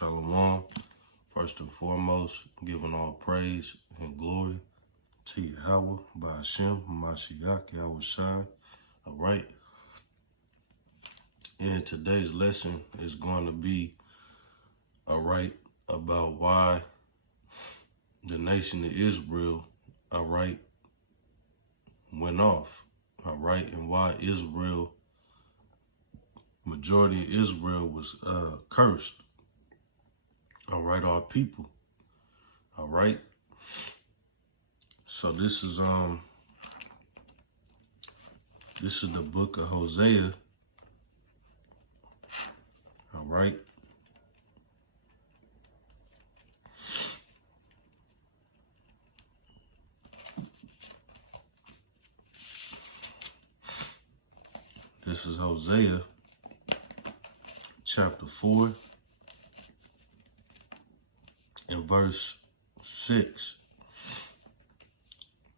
Shalom. First and foremost, giving all praise and glory to Yahweh by Hashem, Mashiach, Yahweh Shai. All right. And today's lesson is going to be, about why the nation of Israel, went off, and why Israel, majority of Israel was cursed. Our people. So this is the book of Hosea. This is Hosea chapter 4 and verse 6.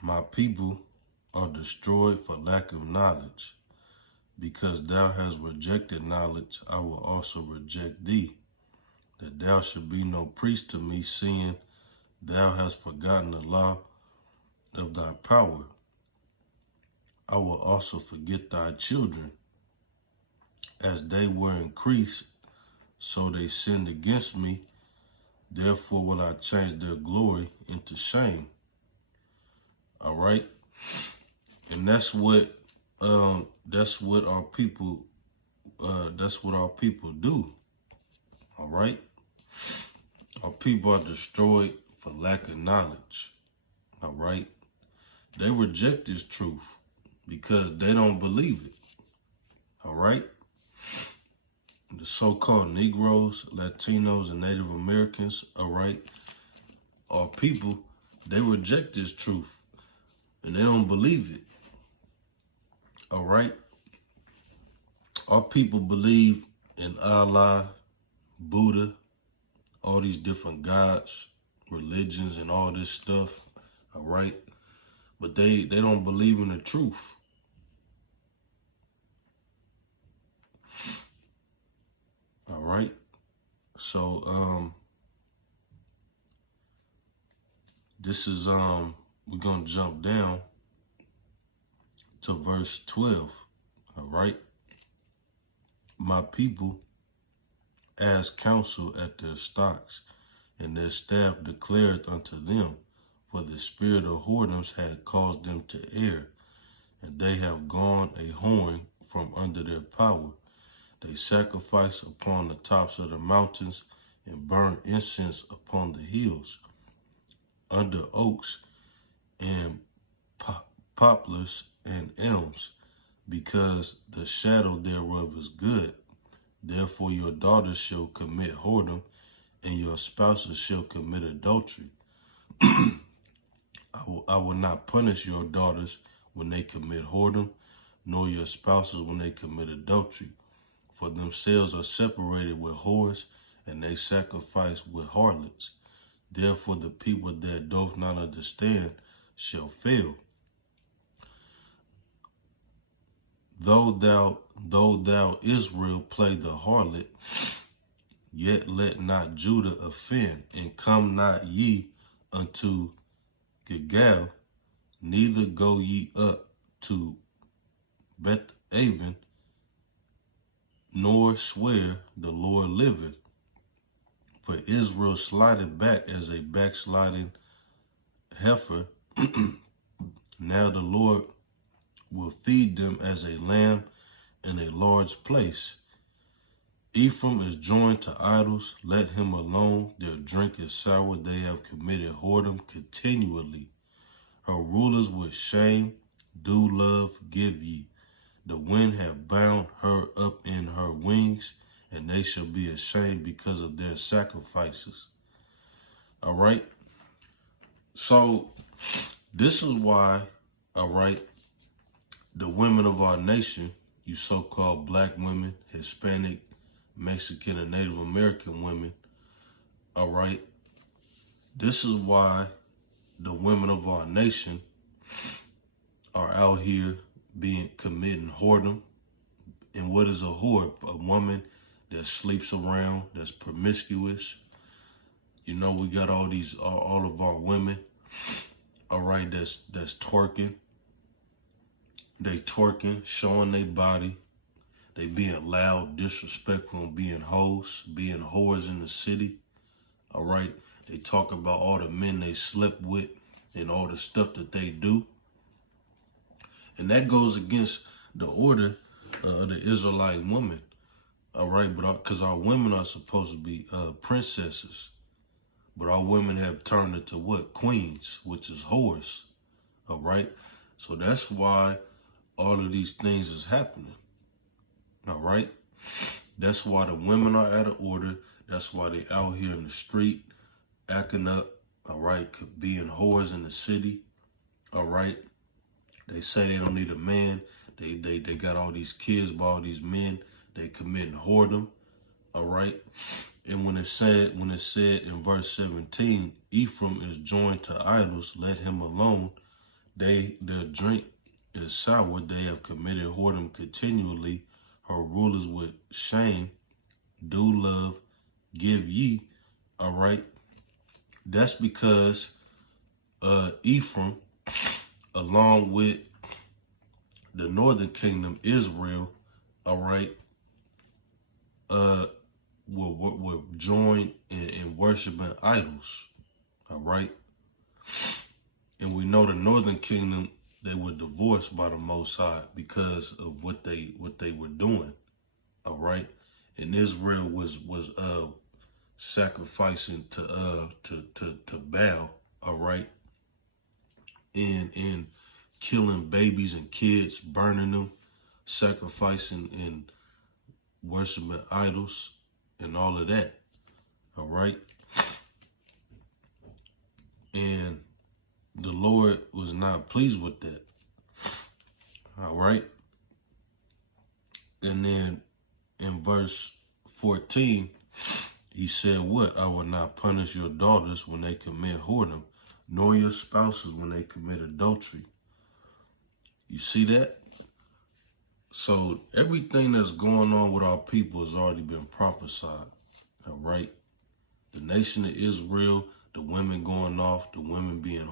My people are destroyed for lack of knowledge. Because thou hast rejected knowledge, I will also reject thee, that thou should be no priest to me, seeing thou hast forgotten the law of thy power. I will also forget thy children. As they were increased, so they sinned against me. Therefore will I change their glory into shame. And that's what our people do. Our people are destroyed for lack of knowledge. They reject this truth because they don't believe it. The so-called Negroes, Latinos, and Native Americans, our people, they reject this truth and they don't believe it. Our people believe in Allah, Buddha, all these different gods, religions, and all this stuff, But they don't believe in the truth. So, this is, we're going to jump down to verse 12, My people asked counsel at their stocks, and their staff declared unto them, for the spirit of whoredoms had caused them to err, and they have gone a whoring from under their power. They sacrifice upon the tops of the mountains and burn incense upon the hills, under oaks and poplars and elms, because the shadow thereof is good. Therefore your daughters shall commit whoredom, and your spouses shall commit adultery. I will not punish your daughters when they commit whoredom, nor your spouses when they commit adultery. For themselves are separated with whores, and they sacrifice with harlots. Therefore the people that doth not understand shall fail. Though thou Israel play the harlot, yet let not Judah offend, and come not ye unto Gilgal, neither go ye up to Beth-aven, nor swear the Lord liveth. For Israel slided back as a backsliding heifer. Now the Lord will feed them as a lamb in a large place. Ephraim is joined to idols. Let him alone. Their drink is sour. They have committed whoredom continually. Her rulers with shame do love give ye. The wind have bound her up in her wings, and they shall be ashamed because of their sacrifices. So this is why, the women of our nation, you so-called black women, Hispanic, Mexican, and Native American women, this is why the women of our nation are out here committing whoredom. And what is a whore? A woman that sleeps around, that's promiscuous. You know, we got all of our women, all right, that's twerking. They twerking, showing their body. They being loud, disrespectful, and being hoes, being whores in the city. All right. They talk about all the men they slept with and all the stuff that they do. And that goes against the order of the Israelite woman. All right. But because our women are supposed to be princesses. But our women have turned into what? Queens, which is whores. All right. So that's why all of these things is happening. All right. That's why the women are out of order. That's why they out here in the street acting up. All right. Being whores in the city. All right. They say they don't need a man. They got all these kids by all these men. They committing whoredom. All right. And when it said in verse 17, Ephraim is joined to idols, let him alone. Their drink is sour. They have committed whoredom continually. Her rulers with shame do love, give ye. All right. That's because Ephraim, along with the northern kingdom, Israel, all right, were joined in worshiping idols. All right. And we know the northern kingdom, they were divorced by the Most High because of what they were doing. All right. And Israel was sacrificing to Baal, all right, and killing babies and kids, burning them, sacrificing and worshiping idols and all of that. All right. And the Lord was not pleased with that. All right. And then in verse 14, he said, what? I will not punish your daughters when they commit whoredom, nor your spouses when they commit adultery. You see that? So everything that's going on with our people has already been prophesied. All right. The nation of Israel, the women going off, the women being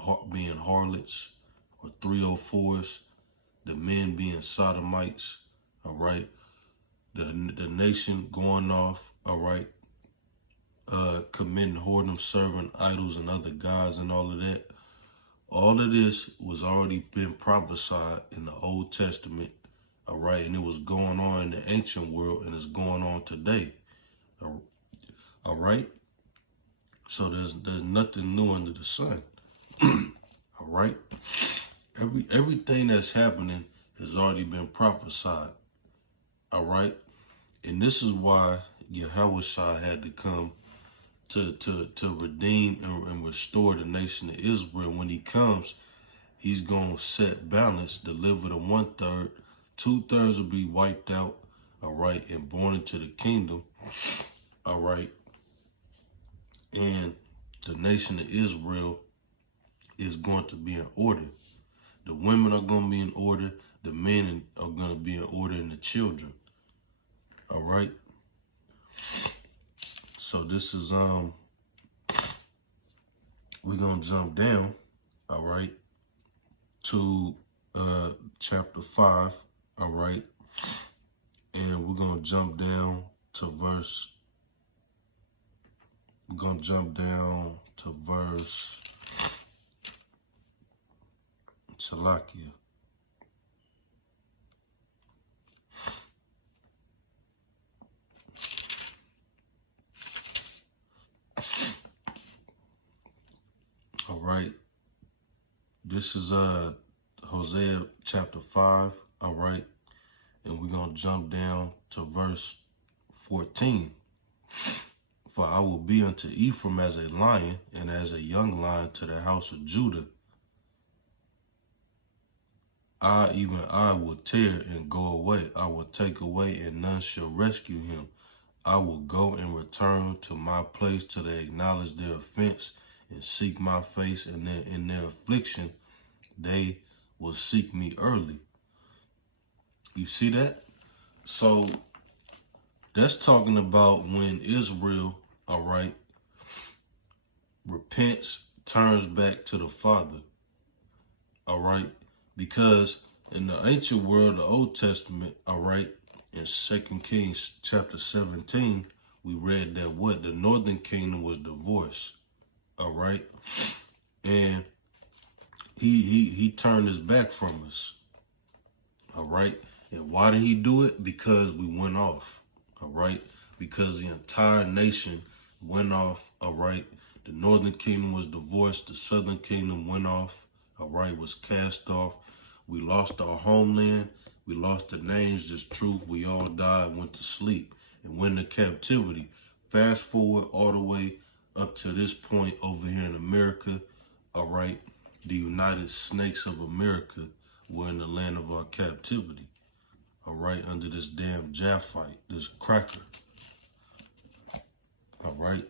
harlots or 304s, the men being sodomites. All right. The nation going off. All right. Committing whoredom, serving idols and other gods and all of that. All of this was already been prophesied in the Old Testament, all right? And it was going on in the ancient world and it's going on today, all right? So there's nothing new under the sun, all right? Everything that's happening has already been prophesied, all right? And this is why Yahushua had to come to redeem and restore the nation of Israel. When he comes, he's going to set balance, deliver the 1/3. 2/3 will be wiped out, all right, and born into the kingdom, all right. And the nation of Israel is going to be in order. The women are going to be in order. The men are going to be in order, and the children, all right. So this is, we're going to jump down, all right, to chapter 5, all right, and we're going to jump down to verse, Salakia. All right. This is Hosea chapter 5, all right? And we're going to jump down to verse 14. For I will be unto Ephraim as a lion, and as a young lion to the house of Judah. Even I will tear and go away. I will take away, and none shall rescue him. I will go and return to my place till they acknowledge their offense and seek my face, and then in their affliction they will seek me early. You see that? So That's talking about when Israel, all right, repents, turns back to the Father, all right? Because in the ancient world, the Old Testament, all right, in 2 Kings chapter 17, we read that what? The northern kingdom was divorced, all right? And he turned his back from us, all right? And why did he do it? Because we went off, all right? Because the entire nation went off, all right? The northern kingdom was divorced. The southern kingdom went off, all right, was cast off. We lost our homeland. We lost the names, just truth. We all died, went to sleep, and went into captivity. Fast forward all the way up to this point over here in America, all right? The United Snakes of America were in the land of our captivity, all right, under this damn Japhite, this cracker, all right?